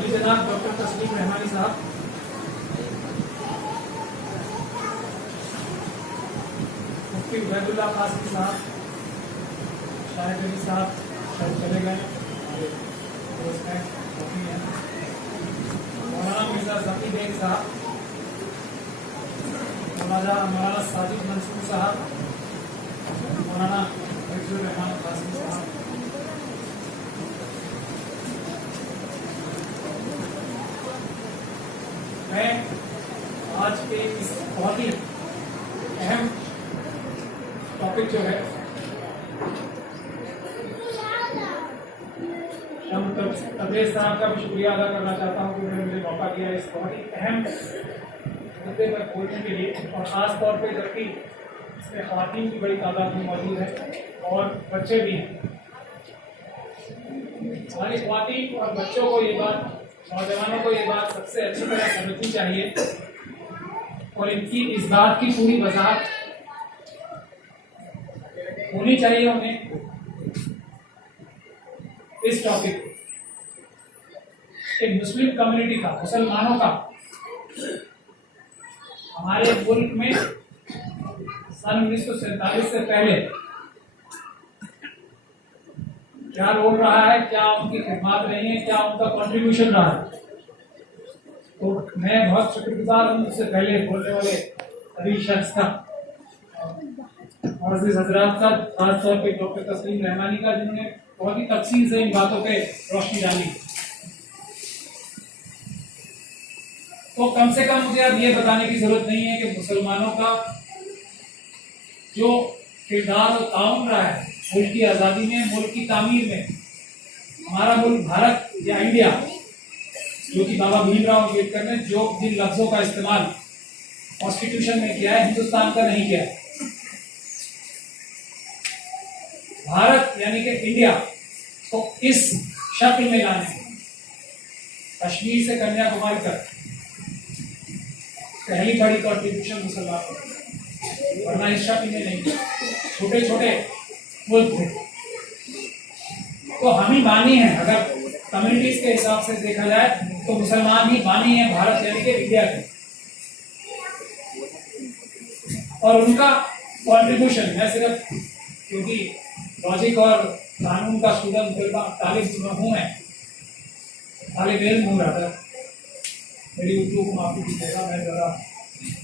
अली जनाब डॉक्टर तस्लीम रहमानी साहब, मुफ्ती उबैदुल्लाह कासिम साहब, शाहिद अली साहब शायद चले गए, मौलाना मिर्जा जकी बेग साहब, मौलाना साजिद मंसूर साहब, मौलाना फैजुर रहमान कासिम साहब, मैं आज के इस बहुत ही अहम टॉपिक जो है तबरेज साहब का भी शुक्रिया अदा करना चाहता हूँ कि उन्होंने मुझे मौका दिया इस बहुत ही अहम मुद्दे पर बोलने के लिए, और ख़ास तौर पे जबकि इसमें ख़वातीन की बड़ी तादाद में मौजूद है और बच्चे भी हैं। हमारी ख़वातीन और बच्चों को ये बात, नौजवानों को ये बात सबसे अच्छी तरह समझनी चाहिए और इनकी इस बात की पूरी वजाहत होनी चाहिए उन्हें इस टॉपिक एक मुस्लिम कम्युनिटी का, मुसलमानों का हमारे मुल्क में सन 1947 से पहले क्या रोल रहा है, क्या उनकी खिदमत रही है, क्या उनका कंट्रीब्यूशन रहा है। तो मैं बहुत शुक्रगुजार हूँ उससे पहले बोलने वाले सभी शख्स का और हजरात का, खासतौर पे डॉक्टर तस्लीम रहमानी का, जिन्होंने बहुत ही तफसील से इन बातों पे रोशनी डाली। तो कम से कम मुझे अब ये बताने की जरूरत नहीं है कि मुसलमानों का जो किरदार और ताउन रहा है मुल्क की आज़ादी में, मुल्क की तामीर में, हमारा मुल्क भारत या इंडिया, जो कि बाबा भीमराव अम्बेडकर ने जो जिन लफ्जों का इस्तेमाल कॉन्स्टिट्यूशन में किया है, हिंदुस्तान का नहीं किया है। भारत यानी कि इंडिया को इस शक्ल में लाने, कश्मीर से कन्याकुमारी तक पहली बड़ी कॉन्ट्रीब्यूशन मुसलमानों, वरना इस शक्ल में नहीं, छोटे छोटे मुल्क थे। तो हम ही बानी हैं, अगर कम्युनिटीज के हिसाब से देखा जाए तो मुसलमान ही बानी है भारत यानी कि इंडिया के, और उनका कंट्रीब्यूशन, मैं सिर्फ क्योंकि लॉजिक और कानून का स्टूडेंट तालिब हूँ, मैं तालिब इल्म हूँ, रहा मेरी उर्दू को माफी दीजिएगा, मैं जरा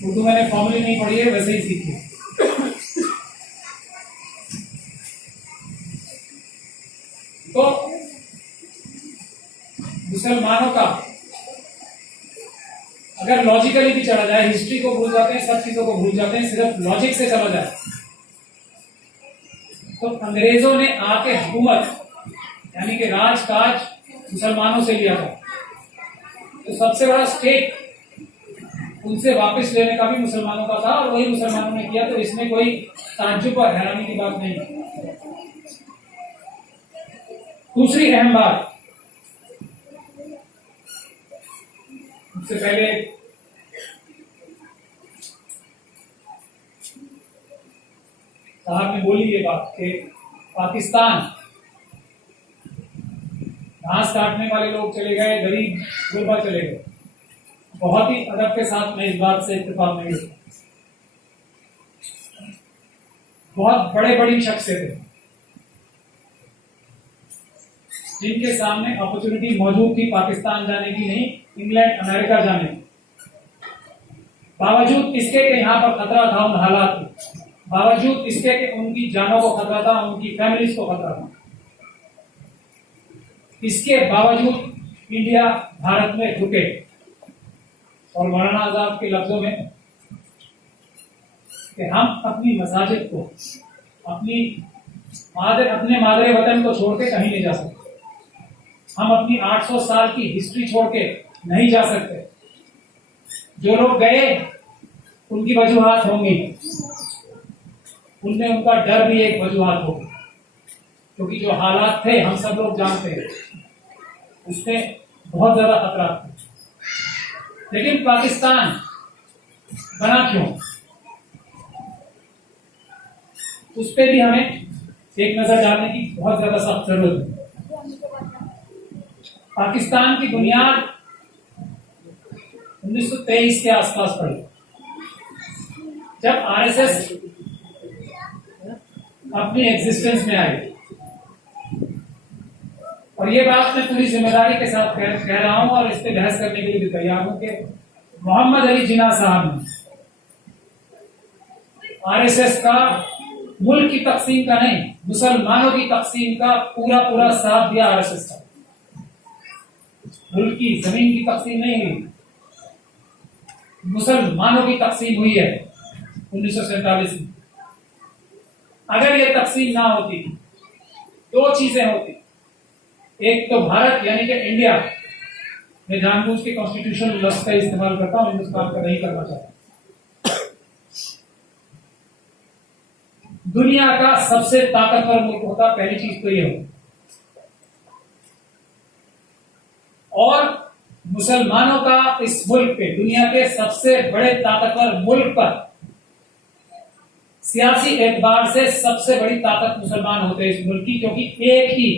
उर्दू मैंने फॉर्मली नहीं पढ़ी है, वैसे ही सीखी है। तो मुसलमानों का अगर लॉजिकली भी चला जाए, हिस्ट्री को भूल जाते हैं, सब चीजों को भूल जाते हैं, सिर्फ लॉजिक से चला जाए, तो अंग्रेजों ने आके हुकूमत यानी कि राजकाज मुसलमानों से लिया था, तो सबसे बड़ा स्टेक उनसे वापस लेने का भी मुसलमानों का था और वही मुसलमानों ने किया। तो इसमें कोई ताज्जुब और हैरानी की बात नहीं। दूसरी अहम बात, उससे पहले साहब ने बोली ये बात कि पाकिस्तान, घास काटने वाले लोग चले गए, गरीब गुरबा चले गए। बहुत ही अदब के साथ मैं इस बात से इत्तेफाक नहीं होता। बहुत बड़े बड़ी शख्सियत थे जिनके सामने अपॉर्चुनिटी मौजूद थी पाकिस्तान जाने की, नहीं इंग्लैंड अमेरिका जाने की, बावजूद इसके कि यहाँ पर खतरा था उन हालात में, बावजूद इसके कि उनकी जानों को खतरा था, उनकी फैमिलीज को खतरा था, इसके बावजूद इंडिया भारत में रुके और मौलाना आजाद के लफ्जों में कि हम अपनी मसाजिद को, अपने मादरे वतन को छोड़ के कहीं नहीं जा सकते, हम अपनी 800 साल की हिस्ट्री छोड़ के नहीं जा सकते। जो लोग गए उनकी वजूहात होंगी, उनमें उनका डर भी एक वजूहात होगी, क्योंकि जो हालात थे हम सब लोग जानते हैं, उसमें बहुत ज्यादा खतरा था। लेकिन पाकिस्तान बना क्यों, उस पर भी हमें एक नजर डालने की बहुत ज्यादा सख्त जरूरत है। पाकिस्तान की बुनियाद 1923 के आसपास पड़ी, जब आरएसएस अपनी एग्जिस्टेंस में आई। और ये बात मैं पूरी जिम्मेदारी के साथ कह रहा हूं और इस पे बहस करने के लिए भी तैयार हूं कि मोहम्मद अली जिन्ना साहब ने आरएसएस का मुल्क की तकसीम का नहीं, मुसलमानों की तकसीम का पूरा साथ दिया। आरएसएस का मुल्क की जमीन की तकसीम नहीं हुई, मुसलमानों की तकसीम हुई है 1947 में। अगर ये तकसीम ना होती, दो चीजें होती। एक तो भारत यानी कि इंडिया, मैं जानबूझ के कॉन्स्टिट्यूशनल लफ्ज का इस्तेमाल करता हूं, हिंदुस्तान का नहीं करना चाहता। दुनिया का सबसे ताकतवर मुल्क होता, पहली चीज तो ये हो। और मुसलमानों का इस मुल्क पे, दुनिया के सबसे बड़े ताकतवर मुल्क पर सियासी एतबार से सबसे बड़ी ताकत मुसलमान होते हैं इस मुल्क की, क्योंकि एक ही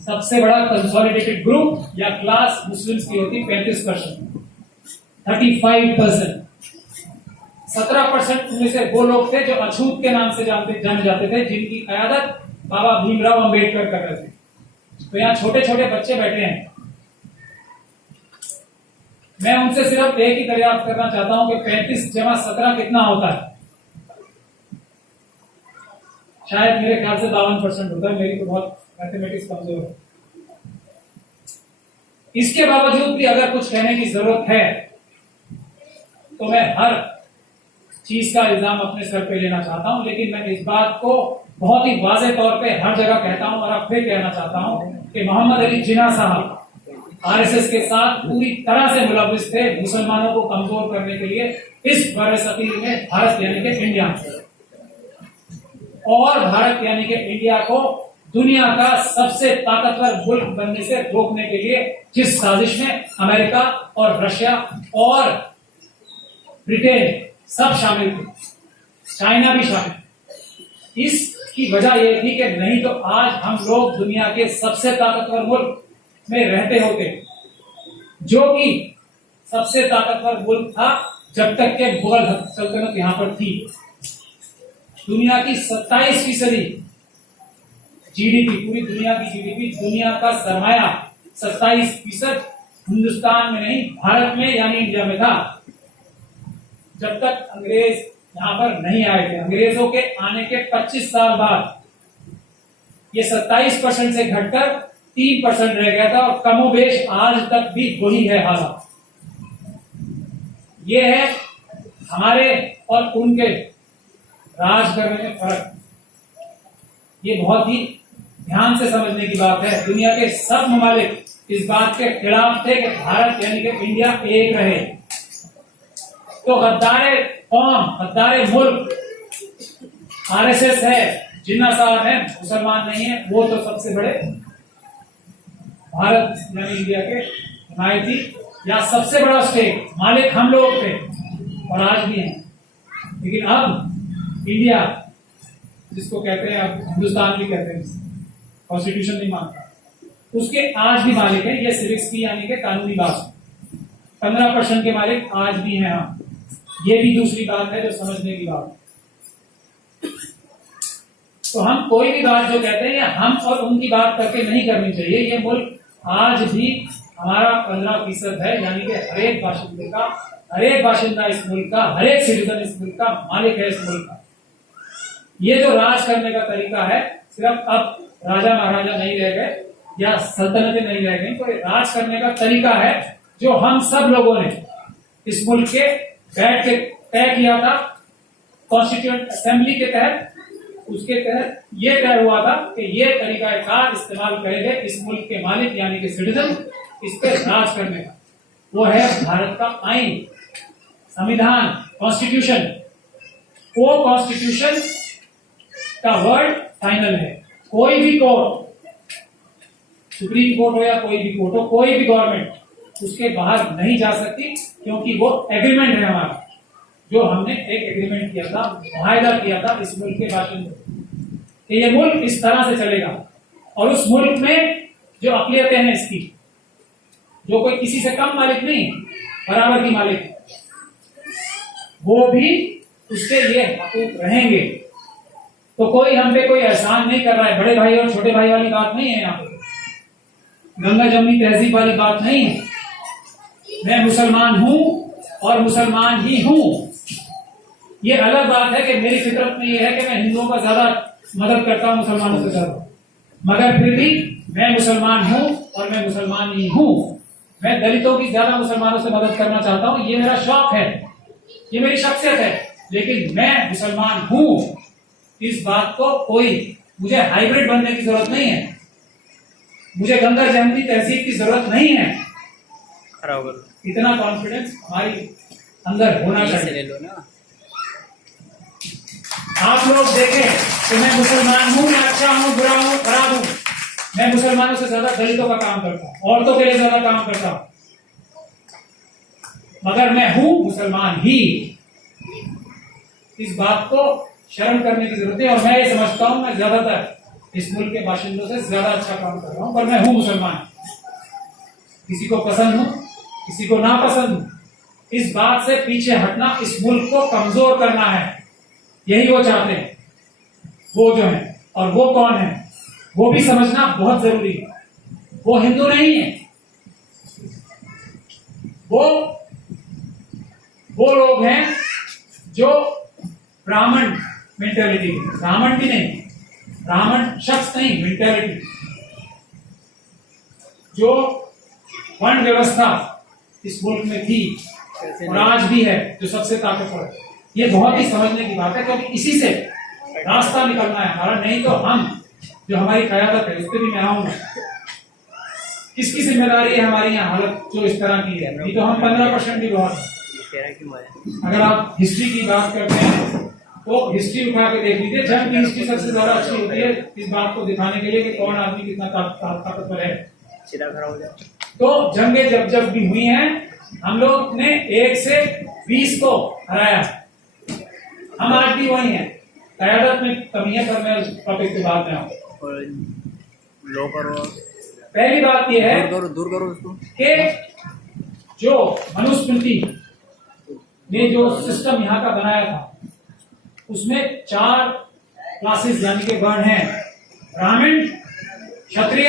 सबसे बड़ा कंसोलिडेटेड ग्रुप या क्लास मुस्लिम्स की होती 35%, 35%। 17% उनमें से वो लोग थे जो अछूत के नाम से जाने जाते थे, जिनकी क़यादत बाबा भीमराव अंबेडकर कर रहे थे। तो यहाँ छोटे छोटे बच्चे बैठे हैं, मैं उनसे सिर्फ एक ही दरियाफ्त करना चाहता हूं कि 35 जमा 17 कितना होता है। शायद मेरे ख्याल से 52% होता है, मेरी तो बहुत मैथमेटिक्स कमजोर है। इसके बावजूद भी अगर कुछ कहने की जरूरत है तो मैं हर चीज का इल्जाम अपने सर पे लेना चाहता हूं, लेकिन मैं इस बात को बहुत ही वाज़ेह तौर पे हर जगह कहता हूं और अब फिर कहना चाहता हूं कि मोहम्मद अली जिन्ना साहब आरएसएस के साथ पूरी तरह से मुलविस थे मुसलमानों को कमजोर करने के लिए इस बरसगीर में, भारत यानी कि इंडिया, और भारत यानी कि इंडिया को दुनिया का सबसे ताकतवर मुल्क बनने से रोकने के लिए जिस साजिश में अमेरिका और रशिया और ब्रिटेन सब शामिल थे, चाइना भी शामिल। इसकी वजह यह थी कि नहीं तो आज हम लोग दुनिया के सबसे ताकतवर मुल्क में रहते होते, जो कि सबसे ताकतवर मुल्क था जब तक के मुगल सल्तनत यहां पर थी। दुनिया की 27% जीडीपी, पूरी दुनिया की जीडीपी, दुनिया का सरमाया 27% हिंदुस्तान में नहीं, भारत में यानी इंडिया में था, जब तक अंग्रेज यहां पर नहीं आए थे। अंग्रेजों के आने के 25 साल बाद ये 27% से घटकर 3% रह गया था और कमोबेश आज तक भी वही है हालत। ये है हमारे और उनके राज करने में फर्क। ये बहुत ही ध्यान से समझने की बात है। दुनिया के सब ममालिक इस बात के खिलाफ थे कि भारत यानी कि इंडिया एक रहे। तो गद्दारे कौम, गद्दारे मुल्क आरएसएस है, जिन्ना साहब है, मुसलमान नहीं है, वो तो सबसे बड़े भारत यानी इंडिया के हिमायती या सबसे बड़ा स्टेट मालिक हम लोग थे और आज भी हैं। लेकिन अब इंडिया, जिसको कहते हैं, अब हिंदुस्तान भी कहते हैं, कॉन्स्टिट्यूशन नहीं मानता, उसके आज भी मालिक है ये सिविक्स की यानी कि कानूनी बात। 15% के मालिक आज भी हैं हम। ये भी दूसरी बात है जो समझने की बात है। तो हम कोई भी बात जो कहते हैं हम और उनकी बात करके नहीं करनी चाहिए। ये मुल्क आज भी हमारा 15% है, यानी कि हर एक बाशिंदा इस मुल्क का, हर एक सिटीजन इस मुल्क का मालिक है इस मुल्क का। ये जो राज करने का तरीका है, सिर्फ अब राजा महाराजा नहीं रह गए या सल्तनतें नहीं रह गई, तो राज करने का तरीका है जो हम सब लोगों ने इस मुल्क के बैठ के तय किया था कॉन्स्टिट्यूएंट असेंबली के तहत। उसके तहत ये तय हुआ था कि ये तरीका कार इस्तेमाल करेंगे इस मुल्क के मालिक यानी कि सिटीजन इस पे राज करने का। वो है भारत का आईन, संविधान, कॉन्स्टिट्यूशन। वो कॉन्स्टिट्यूशन का वर्ड फाइनल है। कोई भी कोर्ट, सुप्रीम कोर्ट हो या कोई भी कोर्ट हो, कोई भी गवर्नमेंट उसके बाहर नहीं जा सकती, क्योंकि वो एग्रीमेंट है हमारा, जो हमने एक एग्रीमेंट किया था, मुआहदा किया था इस मुल्क के बाशिंदों कि ये मुल्क इस तरह से चलेगा। और उस मुल्क में जो अक़लियतें हैं इसकी, जो कोई किसी से कम मालिक नहीं, बराबर की मालिक, वो भी उसके ये हकूक रहेंगे। तो कोई हम पे कोई एहसान नहीं कर रहा है, बड़े भाई और छोटे भाई वाली बात नहीं है यहाँ पे, गंगा जमनी तहजीब वाली बात नहीं है। मैं मुसलमान हूं और मुसलमान ही हूं। ये अलग बात है कि मेरी फितरत में ये है कि मैं हिंदुओं का ज्यादा मदद करता हूं मुसलमानों से ज्यादा, मगर फिर भी मैं मुसलमान हूं और मैं मुसलमान ही हूं। मैं दलितों की ज्यादा मुसलमानों से मदद करना चाहता हूं, ये मेरा शौक है, ये मेरी शख्सियत है, लेकिन मैं मुसलमान हूं। इस बात को कोई मुझे हाइब्रिड बनने की जरूरत नहीं है, मुझे गंगा जमनी तहजीब की जरूरत नहीं है। इतना कॉन्फिडेंस हमारी अंदर होना चाहिए। आप लोग देखें कि मैं मुसलमान हूं, मैं अच्छा हूं, बुरा हूं, खराब हूं, मैं मुसलमानों से ज्यादा दलितों का काम करता हूं, औरतों के लिए ज्यादा काम करता हूं, मगर मैं हूं मुसलमान ही। इस बात को शर्म करने की जरूरत है। और मैं ये समझता हूं मैं ज्यादातर इस मुल्क के बाशिंदों से ज्यादा अच्छा काम कर रहा हूं, पर मैं हूं मुसलमान। किसी को पसंद हूं, किसी को नापसंद हूं, इस बात से पीछे हटना इस मुल्क को कमजोर करना है, यही वो चाहते हैं, वो जो है। और वो कौन है वो भी समझना बहुत जरूरी है। वो हिंदू नहीं है, वो लोग हैं जो ब्राह्मण मेंटेलिटी, ब्राह्मण भी नहीं, ब्राह्मण शख्स नहीं, मेंटेलिटी, जो वर्ण व्यवस्था इस मुल्क में थी और आज भी है, जो सबसे ताकतवर है। ये बहुत ही समझने की बात है, क्योंकि इसी से रास्ता निकलना है हमारा। नहीं तो हम जो हमारी क़यादत है उस पर भी मैं आऊंगा, किसकी जिम्मेदारी है हमारी यहाँ हालत जो इस तरह की है। नहीं तो हम 15% भी बहुत है। अगर आप हिस्ट्री की बात करते हैं तो हिस्ट्री उठा के देख लीजिए, जंग की हिस्ट्री सबसे ज्यादा अच्छी होती है इस बात को दिखाने के लिए कि कौन आदमी कितना ताकतवर है। सीधा खड़ा हो जाए। तो जंगें जब भी हुई हैं, हम लोग ने 1 से 20 को हराया। हम आज भी वही हैं। क़यादत में कमी है, पर मैं उस टॉपिक के बाद में आऊँ। पहली बात यह है दूर करो उसको कि जो मनुस्मृति ने जो सिस्टम यहाँ का बनाया था उसमें 4 क्लासेस यानी के वर्ण हैं, ब्राह्मण, क्षत्रिय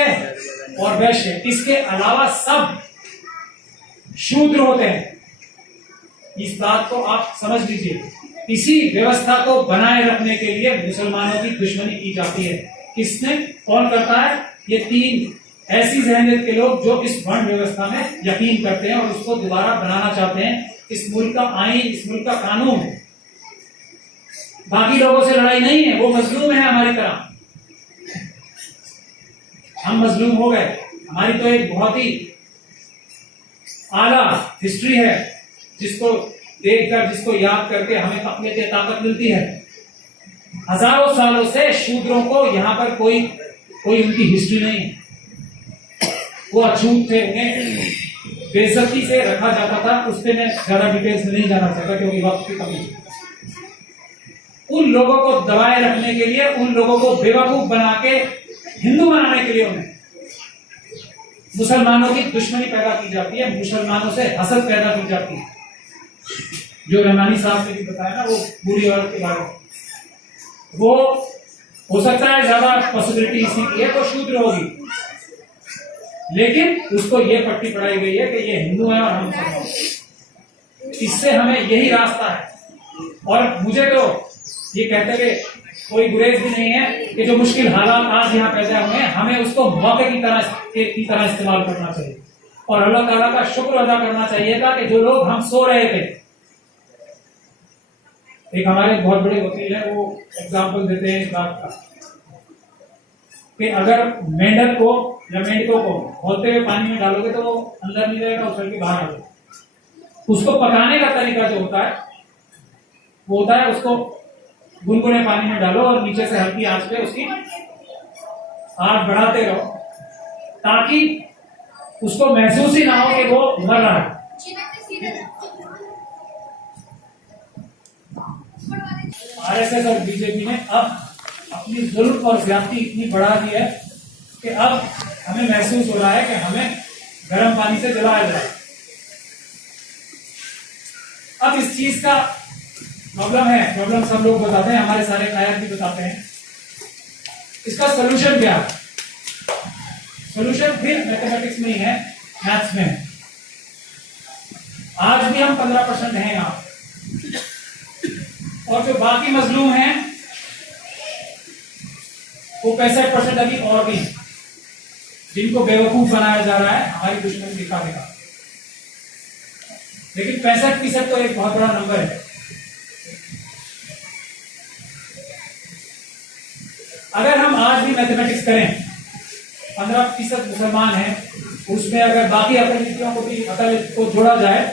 और वैश्य। इसके अलावा सब शूद्र होते हैं। इस बात को आप समझ लीजिए। इसी व्यवस्था को बनाए रखने के लिए मुसलमानों की दुश्मनी की जाती है। किसने, कौन करता है? ये 3 ऐसी जहनियत के लोग जो इस वर्ण व्यवस्था में यकीन करते हैं और उसको दोबारा बनाना चाहते हैं। इस मुल्क का आईन, इस मुल्क का कानून बाकी लोगों से लड़ाई नहीं है, वो मजलूम है हमारी तरह। हम मजलूम हो गए। हमारी तो एक बहुत ही आला हिस्ट्री है जिसको देखकर, जिसको याद करके हमें अपने की ताकत मिलती है। हजारों सालों से शूद्रों को यहाँ पर कोई उनकी हिस्ट्री नहीं है। वो अछूत थे, उन्हें बेइज्जती से रखा जाता था। उस पर मैं ज्यादा डिटेल्स में नहीं जाना चाहता क्योंकि वक्त की कमी है। उन लोगों को दबाए रखने के लिए, उन लोगों को बेवकूफ बना के हिंदू बनाने के लिए उन्हें मुसलमानों की दुश्मनी पैदा की जाती है, मुसलमानों से हसद पैदा की जाती है। जो रहमानी साहब ने भी बताया ना, वो बुरी औरत के बारे में, वो हो सकता है ज्यादा पॉसिबिलिटी इसी की है, वो शूद्र होगी, लेकिन उसको ये पट्टी पढ़ाई गई है कि ये हिंदू है और हम मुसलमान। इससे हमें यही रास्ता है। और मुझे तो ये कहते हुए कोई गुरेज भी नहीं है कि जो मुश्किल हालात आज यहाँ पैदा हुए हैं, हमें उसको मौके की तरह इस्तेमाल करना चाहिए और अल्लाह ताला का शुक्र अदा करना चाहिए था कि जो लोग हम सो रहे थे। एक हमारे बहुत बड़े वकील है, वो एग्जाम्पल देते हैं इस बात का कि अगर मेंढक को या मेंढकों को खोलते हुए पानी में डालोगे तो वो अंदर नहीं रहेगा, उछल के बाहर आ जाएगा। उसको पकाने का तरीका जो होता है वो होता है, उसको गुनगुने पानी में डालो और नीचे से हल्की आंच पे उसकी आग बढ़ाते रहो ताकि उसको महसूस ही ना हो कि वो मर रहा है। आरएसएस और बीजेपी ने अब अपनी जुल्म और ज्यादती इतनी बढ़ा दी है कि अब हमें महसूस हो रहा है कि हमें गर्म पानी से जलाया जाए। अब इस चीज का प्रॉब्लम सब लोग बताते हैं, हमारे सारे नायक भी बताते हैं। इसका सोल्यूशन क्या है? सोल्यूशन फिर मैथमेटिक्स में ही है, मैथ्स में है। आज भी हम 15% हैं यहाँ, और जो बाकी मजलूम हैं वो 65% अभी और भी हैं, जिनको बेवकूफ बनाया जा रहा है हमारी दुश्मनी दिखा दिखा। लेकिन 65% तो एक बहुत बड़ा नंबर है। अगर हम आज भी मैथमेटिक्स करें, 15% मुसलमान हैं, उसमें अगर बाकी अकलियतों को भी अकलियत को जोड़ा जाए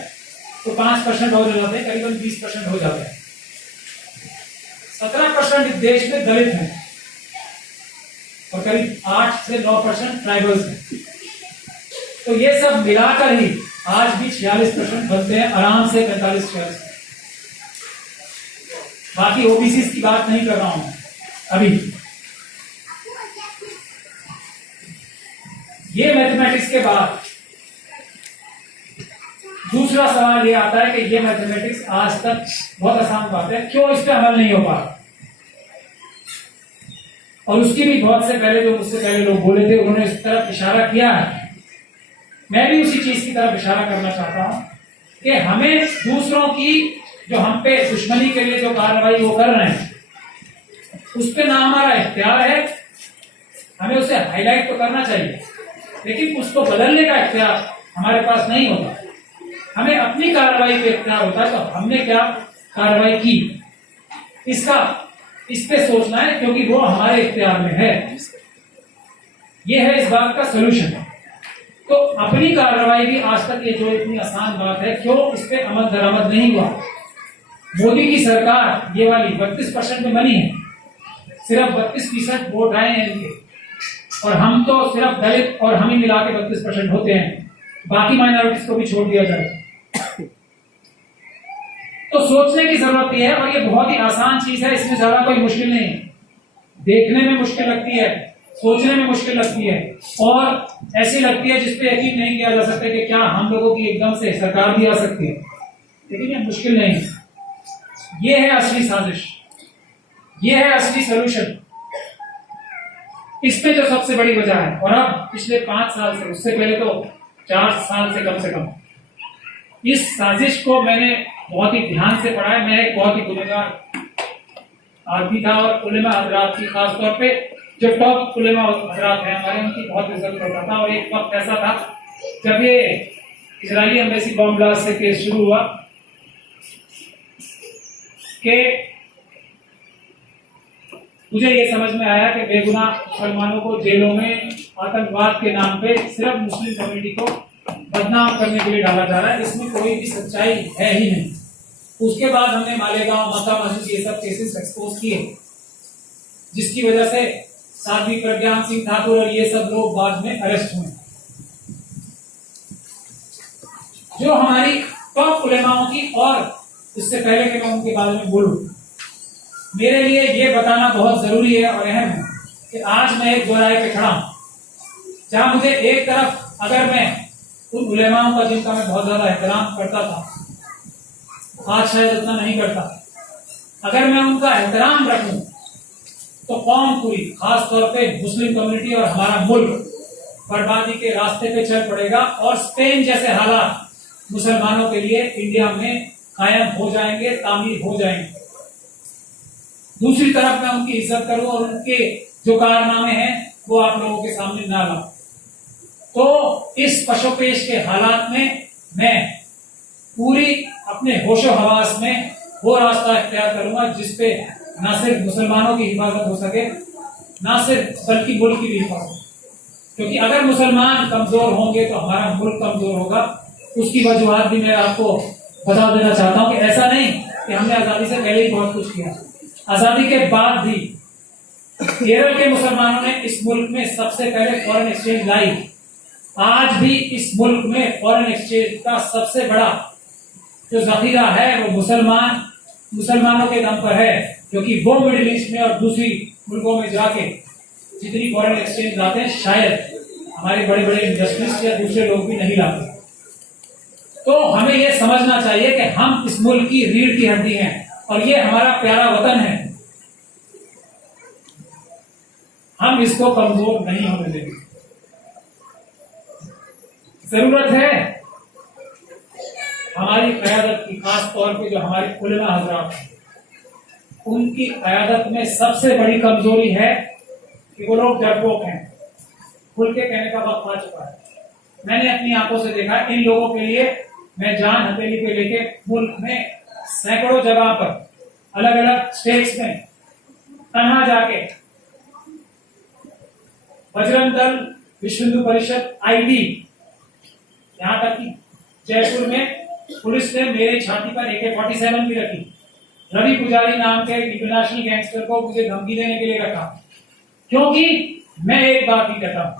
तो 5% और हो जाते हैं, करीबन 20% हो जाते हैं। 17% इस देश में दलित हैं और करीब 8 से 9% ट्राइबल्स हैं। तो ये सब मिलाकर ही आज भी 46% बनते हैं, आराम से 45-46। बाकी ओबीसी की बात नहीं कर रहा हूं अभी। ये मैथमेटिक्स के बाद दूसरा सवाल ये आता है कि ये मैथमेटिक्स आज तक बहुत आसान बात है, क्यों इस पे अमल नहीं हो पा? और उसकी भी बहुत से पहले जो मुझसे पहले लोग बोले थे उन्होंने इस तरफ इशारा किया है। मैं भी उसी चीज की तरफ इशारा करना चाहता हूं कि हमें दूसरों की जो हम पे दुश्मनी के लिए जो कार्रवाई वो कर रहे हैं उस पे ना हमारा इख्तियार है, हमें उसे हाईलाइट तो करना चाहिए, लेकिन उसको बदलने का इख्तियार हमारे पास नहीं होता। हमें अपनी कार्रवाई पे इख्तियार होता है, तो हमने क्या कार्रवाई की इस पे सोचना है, क्योंकि वो हमारे इख्तियार में है। ये है इस बात का सोल्यूशन। तो अपनी कार्रवाई भी आज तक ये जो इतनी आसान बात है, क्यों इस पे अमल दरामद नहीं हुआ? मोदी की सरकार ये वाली 32% में बनी है, सिर्फ 32% वोट आए हैं इनके, और हम तो सिर्फ दलित और हम ही मिला के 32% होते हैं, बाकी माइनॉरिटीज को भी छोड़ दिया जाए। तो सोचने की जरूरत है, और ये बहुत ही आसान चीज है, इसमें ज्यादा कोई मुश्किल नहीं है। देखने में मुश्किल लगती है, सोचने में मुश्किल लगती है, और ऐसी लगती है जिसपे यकीन नहीं किया जा सकता कि क्या हम लोगों की एकदम से सरकार भी आ सकती है, लेकिन ये मुश्किल नहीं है। ये है असली साजिश, ये है असली सोल्यूशन। इसमें जो सबसे बड़ी वजह है, और अब पिछले 5 साल से, उससे पहले तो 4 साल से कम, इस साजिश को मैंने बहुत ही ध्यान से पढ़ा है। मैं एक बहुत ही गुनहगार आदमी था, और उलेमा हजरात की खासतौर पे जो टॉप उलेमा हजरात हैं हमारे, उनकी बहुत इज्जत करता था। और एक वक्त ऐसा था जब ये इजरायली एम्बेसी बॉम्ब ब्लास्ट से केस शुरू हुआ कि मुझे ये समझ में आया कि बेगुनाह मुसलमानों को जेलों में आतंकवाद के नाम पे सिर्फ मुस्लिम कम्युनिटी को बदनाम करने के लिए डाला जा रहा है, इसमें कोई भी सच्चाई है ही नहीं। उसके बाद हमने मालेगांव, मक्का मस्जिद, ये सब केसेस एक्सपोज किए, जिसकी वजह से साध्वी प्रज्ञान सिंह ठाकुर और ये सब लोग बाद में अरेस्ट हुए। जो हमारी टॉप उलेमाओं की, और इससे पहले कि मैं उनके बारे में बोलूं, मेरे लिए ये बताना बहुत जरूरी है और अहम है कि आज मैं एक दोराहे पे खड़ा हूं, जहां मुझे एक तरफ अगर मैं उन उलेमाओं का जिनका मैं बहुत ज्यादा एहतराम करता था, आज शायद उतना नहीं करता, अगर मैं उनका एहतराम रखूं तो कौम पूरी, खास तौर पे मुस्लिम कम्युनिटी और हमारा मुल्क बर्बादी के रास्ते पे चल पड़ेगा, और स्पेन जैसे हालात मुसलमानों के लिए इंडिया में कायम हो जाएंगे, तामीर हो जाएंगे। दूसरी तरफ मैं उनकी इज्जत करूं और उनके जो कारनामे हैं वो आप लोगों के सामने ना लाऊं, तो इस पशोपेश के हालात में मैं पूरी अपने होशो हवास में वो रास्ता इख्तियार करूंगा जिसपे ना सिर्फ मुसलमानों की हिफाजत हो सके, ना सिर्फ बल्कि मुल्क की भी हिफाजत, क्योंकि अगर मुसलमान कमजोर होंगे तो हमारा मुल्क कमजोर होगा। उसकी वजूहात भी मैं आपको बता देना चाहता हूं कि ऐसा नहीं कि हमने आजादी से पहले ही बहुत कुछ किया, आजादी के बाद भी केरल के मुसलमानों ने इस मुल्क में सबसे पहले फॉरेन एक्सचेंज लाई। आज भी इस मुल्क में फॉरेन एक्सचेंज का सबसे बड़ा जो जखीरा है वो मुसलमानों के दम पर है, क्योंकि वो मिडिल ईस्ट में और दूसरी मुल्कों में जाके जितनी फॉरेन एक्सचेंज लाते हैं, शायद हमारे बड़े बड़े इंडस्ट्रीज या दूसरे लोग भी नहीं लाते। तो हमें यह समझना चाहिए कि हम इस मुल्क की रीढ़ की हड्डी हैं और ये हमारा प्यारा वतन है, हम इसको कमजोर नहीं होने देंगे। जरूरत है हमारी क़यादत की, खास तौर पे जो हमारे उलमा हजरात हैं, उनकी क़यादत में सबसे बड़ी कमजोरी है कि वो लोग डरपोक हैं। खुल के कहने का वक्त आ चुका है। मैंने अपनी आंखों से देखा, इन लोगों के लिए मैं जान हथेली पे लेके मुल्क में सैकड़ों जगह पर अलग अलग स्टेट्स में तन्हा जाके बजरंग दल, विश्व हिंदू परिषद, आईबी, यहां तक कि जयपुर में पुलिस ने मेरे छाती पर AK-47 भी रखी। रवि पुजारी नाम के इंटरनेशनल गैंगस्टर को मुझे धमकी देने के लिए रखा, क्योंकि मैं एक बात ही कहता हूं,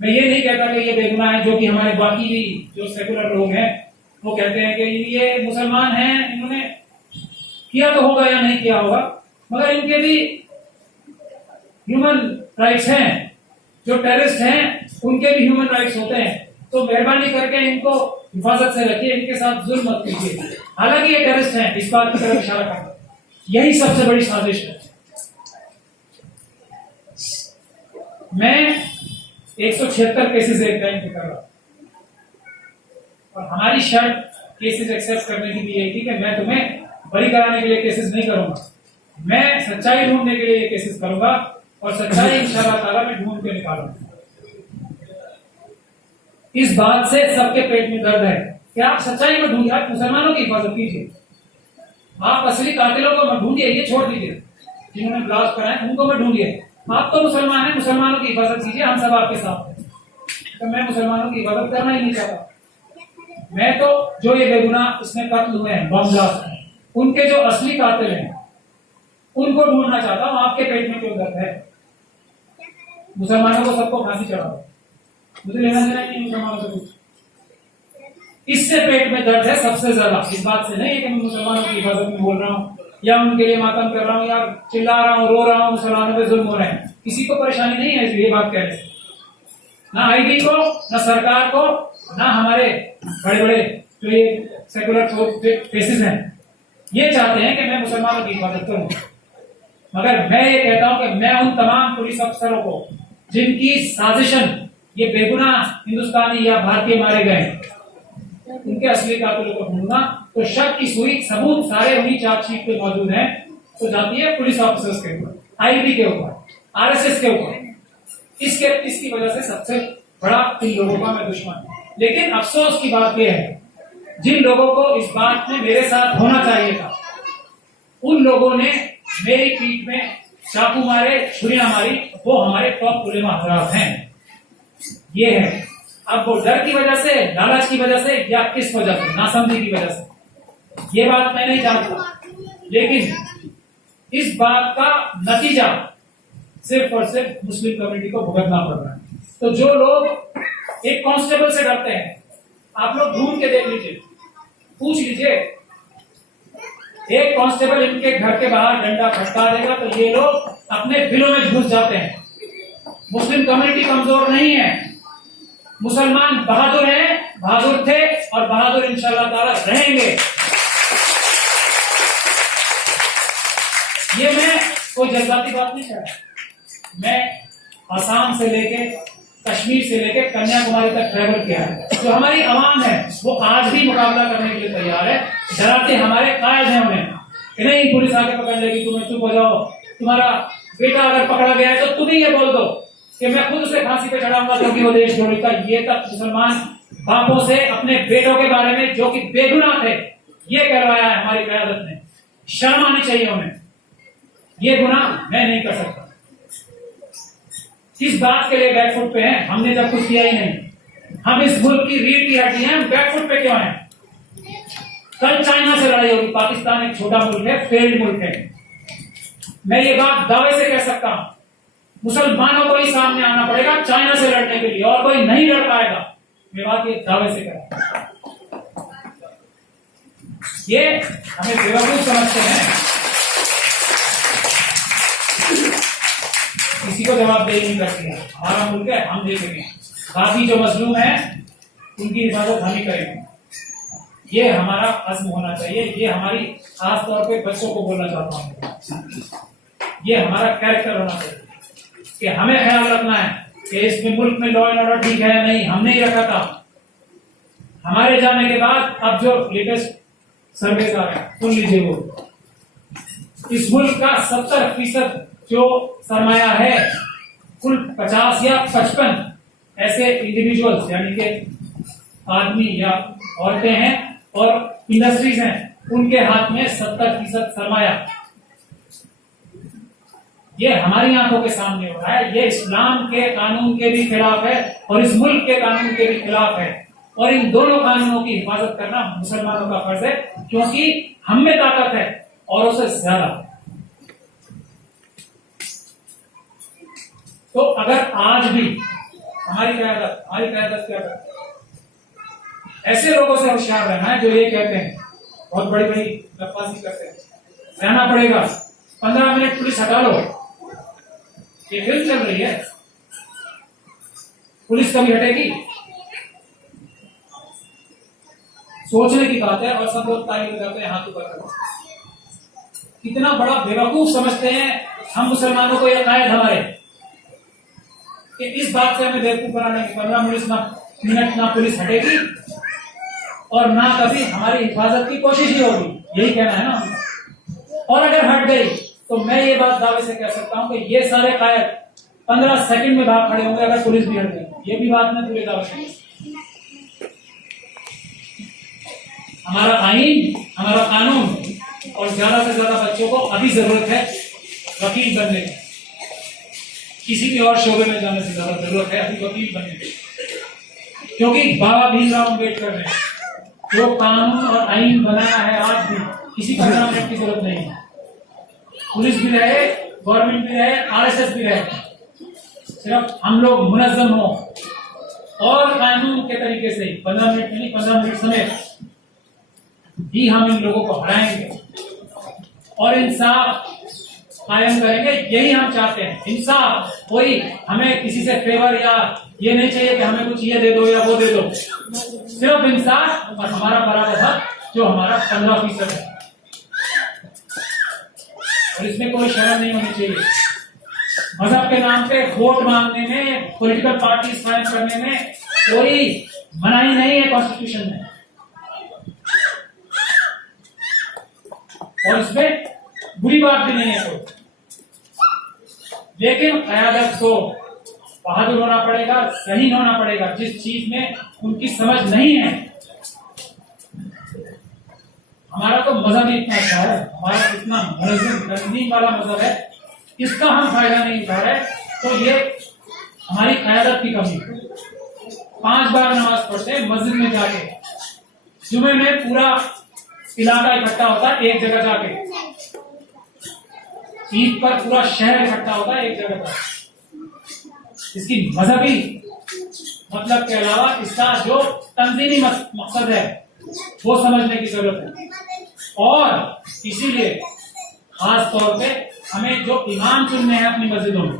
मैं ये नहीं कहता कि ये बेगुनाह है, जो कि हमारे बाकी भी जो सेकुलर लोग हैं वो कहते हैं कि ये मुसलमान हैं, इन्होंने किया तो होगा या नहीं किया होगा, मगर इनके भी ह्यूमन राइट्स हैं। जो टेररिस्ट हैं उनके भी ह्यूमन राइट्स होते हैं, तो मेहरबानी करके इनको हिफाजत से रखिए, इनके साथ जुल्म मत कीजिए। हालांकि ये टेररिस्ट हैं, इस बात की तरफ इशारा करना, यही सबसे बड़ी साजिश है। मैं 176 केसेस एक टाइम पे कर रहा हूं और हमारी शर्त केसेस एक्सेप्ट करने की भी यही थी कि मैं तुम्हें बरी कराने के लिए केसेस नहीं करूंगा, मैं सच्चाई ढूंढने के लिए ये केसेस करूंगा और सच्चाई इंशाअल्लाह ताला मैं ढूंढ के निकालूंगा। इस बात से सबके पेट में दर्द है कि आप सच्चाई को ढूंढिए, आप मुसलमानों की हिफाजत कीजिए, आप असली कातिलों को मत ढूंढिए, ये छोड़ दीजिए, जिन्होंने ब्लास्ट कराए उनको मत ढूंढिए। आप तो मुसलमान हैं, मुसलमानों की हिफाजत कीजिए, हम सब आपके साथ हैं। तो मैं मुसलमानों की हिफाजत करना ही नहीं चाहता। मैं तो जो ये बेगुनाह इसमें कत्ल हुए हैं, बम ब्लास्ट में, उनके जो असली कातिल हैं उनको ढूंढना चाहता हूं। आपके पेट में क्यों दर्द है? मुसलमानों को सबको फांसी चढ़ाओ, मुझे लेना देना नहीं मुसलमानों से कुछ। इससे पेट में दर्द है सबसे ज्यादा, इस बात से नहीं है कि मैं मुसलमानों की हिफाजत में बोल रहा हूँ या उनके लिए मातम कर रहा हूँ या चिल्ला रहा हूँ, रो रहा हूँ, मुसलमानों पे जुल्म हो रहे हैं। किसी को परेशानी नहीं है ये बात कहने से, ना आईबी को, ना सरकार को, ना हमारे बड़े बड़े जो ये सेकुलर फेसेस हैं, ये चाहते हैं कि मैं मुसलमानों की हिफाजत करूं। मगर मैं ये कहता हूं कि मैं उन तमाम पुलिस अफसरों को जिनकी साजिशन ये बेगुनाह हिंदुस्तानी या भारतीय मारे गए, उनके असली कातिलों को ढूंढना, तो शक की सुई सबूत सारे उन्हीं चार्जशीट पे मौजूद हैं। तो जाती है पुलिस ऑफिसर्स के ऊपर, आईबी के ऊपर, आरएसएस के ऊपर। इसकी वजह से सबसे बड़ा इन लोगों का मैं दुश्मन हूं। लेकिन अफसोस की बात यह है, जिन लोगों को इस बात में मेरे साथ होना चाहिए था, उन लोगों ने मेरी पीठ में चाकू मारे, छुरियां मारी, वो हमारे टॉप उलेमा हजरात हैं। ये है, अब वो डर की वजह से, लालच की वजह से या किस वजह से, नासमझी की वजह से, ये बात मैं नहीं जानता, लेकिन इस बात का नतीजा सिर्फ और सिर्फ मुस्लिम कम्युनिटी को भुगतना पड़ रहा है। तो जो लोग एक कांस्टेबल से डरते हैं, आप लोग ढूंढ के देख लीजिए, पूछ लीजिए, एक कांस्टेबल इनके घर के बाहर डंडा फटका देगा तो ये लोग अपने दिलों में घुस जाते हैं। मुस्लिम कम्युनिटी कमजोर नहीं है, मुसलमान बहादुर हैं, बहादुर थे और बहादुर इंशाअल्लाह ताला रहेंगे। ये मैं कोई जज्बाती बात नहीं कर रहा, मैं आसाम से लेके कश्मीर से लेके कन्याकुमारी तक ट्रैवल किया है। जो हमारी आवाम है वो आज भी मुकाबला करने के लिए तैयार है। डराते हमारे कायद हैं उन्हें कि नहीं पुलिस आके पकड़ लेगी, तुम्हें चुप हो जाओ, तुम्हारा बेटा अगर पकड़ा गया है तो तुम ही ये बोल दो कि मैं खुद उसे फांसी पे चढ़ाऊंगा क्योंकि वो देशद्रोही था। ये तक मुसलमान बापों से अपने बेटों के बारे में जो कि बेगुनाह थे ये करवाया है हमारी क़यादत ने। शर्म आनी चाहिए उन्हें, ये गुनाह मैं नहीं कर सकता। किस बात के लिए बैकफुट पे हैं? हमने जब कुछ किया ही नहीं। हम इस मुल्क की रीढ़ की हड्डी हैं, बैकफुट पे क्यों हैं? कल चाइना से लड़ाई होगी, पाकिस्तान एक छोटा मुल्क है, फेल्ड मुल्क है। मैं ये बात दावे से कह सकता हूं, मुसलमानों को ही सामने आना पड़ेगा चाइना से लड़ने के लिए, और कोई नहीं लड़ पाएगा। मैं बात ये दावे से कह, ये हमें बेवकूफ समझते हैं, किसी को जवाब दे नहीं करती है। हमारा मुल्क है, हम देखेंगे। बाकी जो मजलूम है उनकी हिफाजत हम ही करेंगे। ये हमारा अज़्म होना चाहिए। ये हमारी खास तौर पे बच्चों को बोलना चाहता हूँ, ये हमारा कैरेक्टर होना चाहिए कि हमें ख्याल रखना है कि इसमें मुल्क में लॉ एंड ऑर्डर ठीक है या नहीं। हमने ही रखा था। हमारे जाने के बाद अब जो लेटेस्ट सर्वे आ रहा है सुन लीजिए, वो इस मुल्क का 70% जो सरमाया है, कुल 50 या 55 ऐसे इंडिविजुअल्स यानी कि आदमी या औरतें हैं और इंडस्ट्रीज हैं, उनके हाथ में 70% सरमाया। ये हमारी आंखों के सामने हो रहा है। ये इस्लाम के कानून के भी खिलाफ है और इस मुल्क के कानून के भी खिलाफ है। और इन दोनों कानूनों की हिफाजत करना मुसलमानों का फर्ज है, क्योंकि हम में ताकत है औरों से ज्यादा। तो अगर आज भी हमारी क़यादत क्या करती है, ऐसे लोगों से होशियार रहना है जो ये कहते हैं, बहुत बड़ी बड़ी लफाजी करते हैं, रहना पड़ेगा 15 मिनट पुलिस हटा लो। ये फिल्म चल रही है, पुलिस कभी हटेगी? सोचने की बात है। और सब लोग ताली बजाते हैं, हाथ ऊपर करो। कितना बड़ा बेवकूफ समझते हैं हम मुसलमानों को, ये कायद हमारे कि इस बात से हमें बेवकूफ बनाने की 15 मिनट ना पुलिस हटेगी और ना कभी हमारी हिफाजत की कोशिश ही होगी। यही कहना है ना। और अगर हट गई तो मैं ये बात दावे से कह सकता हूं कि ये सारे कायद 15 सेकंड में भाग खड़े होंगे अगर पुलिस भी हट गई। ये भी बात मैं पूरे दावे से, हमारा आईन, हमारा कानून और ज्यादा से ज्यादा बच्चों को अभी जरूरत है वकील बनने की। किसी भी और शोबे में जाने से ज्यादा जरूरत है अभी वकील बनने की, क्योंकि बाबा भीमराव अम्बेडकर ने जो कानून और आईन बनाया है, आज भी किसी 15 मिनट की जरूरत नहीं है। पुलिस भी रहे, गवर्नमेंट भी रहे, आरएसएस भी रहे, सिर्फ हम लोग मुनज़्ज़म हो और कानून के तरीके से 15 मिनट नहीं, 15 मिनट समेत ही हम इन लोगों को हराएंगे और इंसाफ कायम करेंगे। यही हम चाहते हैं, इंसाफ। कोई हमें किसी से फेवर या ये नहीं चाहिए कि हमें कुछ ये दे दो या वो दे दो, सिर्फ इंसाफ और हमारा बराबर हक जो हमारा 15% है। और इसमें कोई शर्म नहीं होनी चाहिए। मजहब के नाम पे वोट मांगने में, पॉलिटिकल पार्टी कायम करने में कोई मनाही नहीं है कॉन्स्टिट्यूशन में। और इसमें बुरी बात भी नहीं है कोई, लेकिन क़यादत को बहादुर होना पड़ेगा, सही होना पड़ेगा। जिस चीज में उनकी समझ नहीं है, हमारा तो मजहब ही इतना अच्छा है, हमारा इतना तंजीम वाला मजहब है, इसका हम फायदा नहीं उठा रहे, तो ये हमारी क़यादत की कमी है। 5 बार नमाज पढ़ते हैं मस्जिद में जाके, जुमे में पूरा इलाका इकट्ठा होता है एक जगह जाके, ईद पर पूरा शहर इकट्ठा होता है एक जगह पर। इसकी मजहबी मतलब के अलावा इसका जो तंजीमी मकसद है वो समझने की जरूरत है। और इसीलिए खास तौर पे हमें जो इमाम चुनने हैं अपनी मस्जिदों में,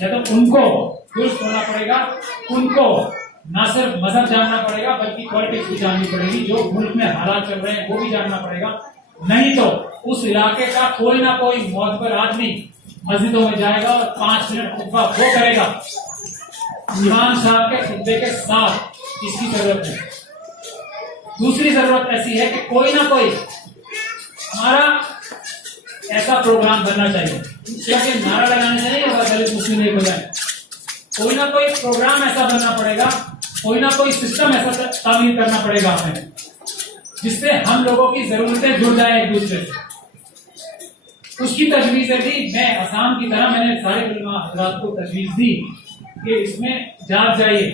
या तो उनको दुरुस्त होना पड़ेगा, उनको ना सिर्फ मजहब जानना पड़ेगा बल्कि पॉलिटिक्स भी जाननी पड़ेगी, जो मुल्क में हालात चल रहे हैं वो भी जानना पड़ेगा। नहीं तो उस इलाके का कोई ना कोई मोहतबर आदमी मस्जिदों में जाएगा और 5 मिनट खुतबा वो करेगा इमाम साहब के खुतबे के साथ। इसकी जरूरत है। दूसरी जरूरत ऐसी है कि कोई ना कोई हमारा ऐसा प्रोग्राम बनना चाहिए, क्योंकि नारा लगाने से नहीं होगा दलित मुस्लिम एक हो जाए। कोई ना कोई प्रोग्राम ऐसा बनना पड़ेगा, कोई ना कोई सिस्टम ऐसा तामीर करना पड़ेगा हमें, जिससे हम लोगों की जरूरतें जुड़ जाए एक दूसरे से। उसकी तजवीज़ें भी मैं आसाम की तरह मैंने सारे उलमा हज़रात को तजवीज़ दी कि इसमें जाग जाइए,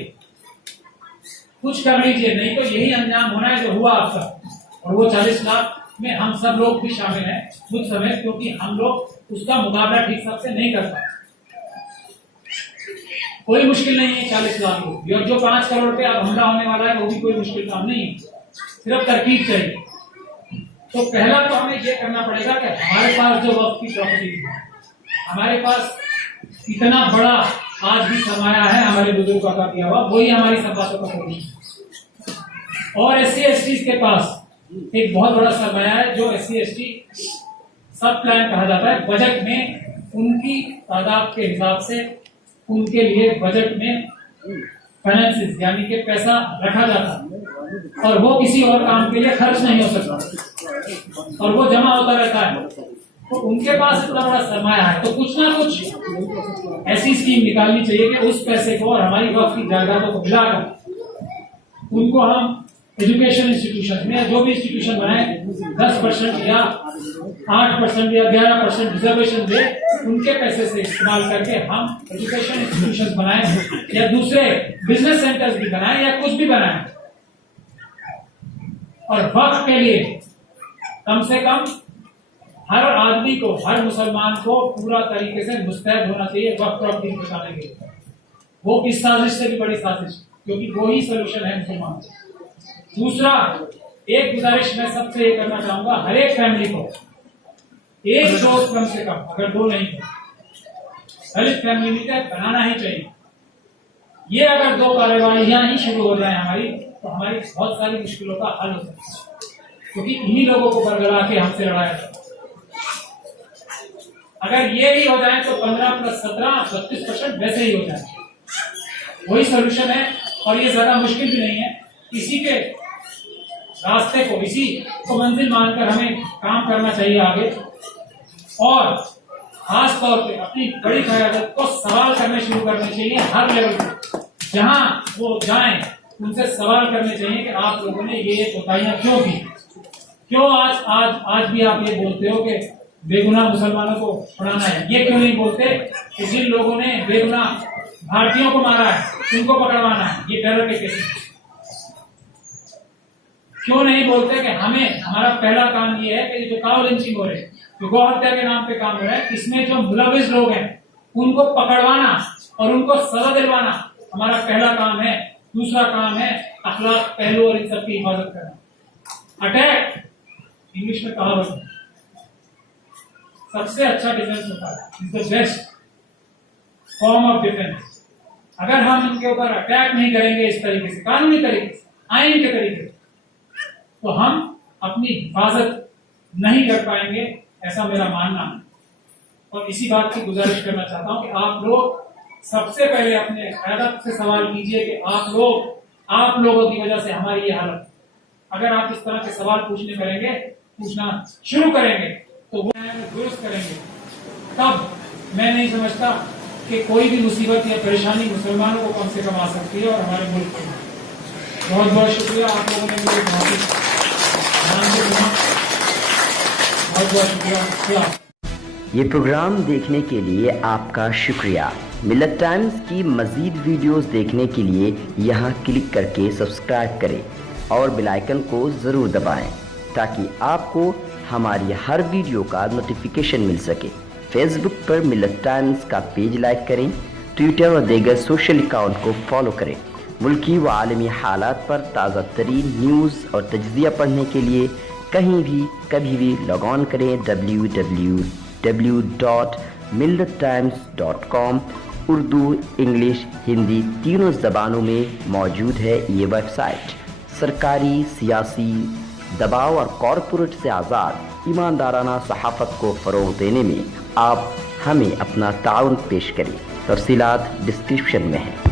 कुछ कर लीजिए, नहीं तो यही अंजाम होना है जो हुआ आपका। और वो 40 लाख में हम सब लोग भी शामिल हैं मुझ समेत, क्योंकि हम लोग उसका मुकाबला ठीक से नहीं कर पाए। कोई मुश्किल नहीं है 40 लाख लोग, और जो 5 करोड़ पे अब हमला होने वाला है वो भी कोई मुश्किल काम नहीं है, सिर्फ तरकीब चाहिए। तो पहला तो हमें ये करना पड़ेगा कि हमारे पास जो वक्त की प्रॉपर्टी है, हमारे पास इतना बड़ा आज भी सरमाया है हमारे बुजुर्गों का किया हुआ, वही हमारी सब बातों का सोल्यूशन। और SC/ST के पास एक बहुत बड़ा सरमाया है जो SC/ST सब प्लान कहा जाता है। बजट में उनकी तादाद के हिसाब से उनके लिए बजट में फाइनेंसिस यानी कि पैसा रखा जाता है और वो किसी और काम के लिए खर्च नहीं हो सकता और वो जमा होता रहता है। तो उनके पास इतना बड़ा सरमाया है, तो कुछ ना कुछ ऐसी स्कीम निकालनी चाहिए कि उस पैसे को और हमारी वक्त की जायदादों को मिलाकर उनको हम एजुकेशन इंस्टीट्यूशन में जो भी इंस्टीट्यूशन बनाए 10% या 8% या 11% रिजर्वेशन दे, उनके पैसे से इस्तेमाल करके हम एजुकेशन इंस्टीट्यूशन बनाए या दूसरे बिजनेस सेंटर्स भी बनाए या कुछ भी बनाए। और वक्त के लिए कम से कम हर आदमी को, हर मुसलमान को पूरा तरीके से मुस्तैद होना चाहिए वक्त और दिन बचाने के लिए। वो इस साजिश से भी बड़ी साजिश, क्योंकि वो ही सोल्यूशन है मुसलमान। दूसरा, एक गुजारिश मैं सबसे ये करना चाहूंगा, हर एक फैमिली को एक दोस्त कम से कम, अगर दो नहीं तो दलित फैमिली मीटर बनाना ही चाहिए। ये अगर दो कार्यवाहियां ही शुरू हो जाए हमारी, तो हमारी बहुत सारी मुश्किलों का हल हो सकता है, क्योंकि इन्हीं लोगों को बरगला के हमसे लड़ाया जाए। अगर ये ही हो जाए तो 15 + 17 32% वैसे ही हो जाए, वही सोल्यूशन है। और ये ज्यादा मुश्किल भी नहीं है, इसी के रास्ते को, इसी को मंजिल मानकर हमें काम करना चाहिए आगे। और खास तौर पे अपनी बड़ी क़यादत को सवाल करने शुरू करने चाहिए हर लेवल पे, जहां वो जाएं उनसे सवाल करने चाहिए कि आप लोगों ने ये कोताहियां क्यों की, क्यों आज भी आप ये बोलते हो कि बेगुनाह मुसलमानों को छुड़ाना है। ये क्यों नहीं बोलते कि जिन लोगों ने बेगुनाह भारतीयों को मारा है उनको पकड़वाना है, ये टेरर के केस। क्यों नहीं बोलते कि हमारा पहला काम ये है कि जो काउ लिंचिंग हो रही है, जो गौ हत्या के नाम पे काम हो रहा है, इसमें जो मुलविस लोग हैं उनको पकड़वाना और उनको सजा दिलवाना हमारा पहला काम है। दूसरा काम है अखलाक, पहलू और इन सब की हिफाजत करना। अटैक इंग्लिश में कहावत है, सबसे अच्छा डिफेंस होता है, is the best form of defence. अगर हम इनके ऊपर अटैक नहीं करेंगे इस तरीके से, कानूनी तरीके से, आइन के तरीके से, तो हम अपनी हिफाजत नहीं कर पाएंगे, ऐसा मेरा मानना है। और इसी बात की गुजारिश करना चाहता हूं कि आप लोग सबसे पहले अपने क़यादत से सवाल कीजिए कि आप लोगों की वजह से हमारी ये हालत। अगर आप इस तरह के सवाल पूछना शुरू करेंगे तो वो दुरुस्त करेंगे, तब मैं नहीं समझता कि कोई भी मुसीबत या परेशानी मुसलमानों को कम से कम आ सकती है और हमारे मुल्क को। बहुत बहुत शुक्रिया आप लोगों ने मुझे ध्यान से सुना, बहुत बहुत शुक्रिया। ये प्रोग्राम देखने के लिए आपका शुक्रिया। मिल्लत टाइम्स की मज़ीद वीडियोस देखने के लिए यहाँ क्लिक करके सब्सक्राइब करें और बेल आइकन को ज़रूर दबाएं ताकि आपको हमारी हर वीडियो का नोटिफिकेशन मिल सके। फेसबुक पर मिल्लत टाइम्स का पेज लाइक करें, ट्विटर और दीगर सोशल अकाउंट को फॉलो करें। मुल्की व आलमी हालात पर ताज़ा तरीन न्यूज़ और तज्ज़िया पढ़ने के लिए कहीं भी कभी भी लॉग ऑन करें www.millattimes.com। उर्दू, इंग्लिश, हिंदी तीनों ज़बानों में मौजूद है ये वेबसाइट। सरकारी, सियासी दबाव और कॉरपोरेट से आज़ाद ईमानदाराना सहाफ़त को फ़रोग़ देने में आप हमें अपना ताउन पेश करें। तफ़सीलात डिस्क्रिप्शन में है।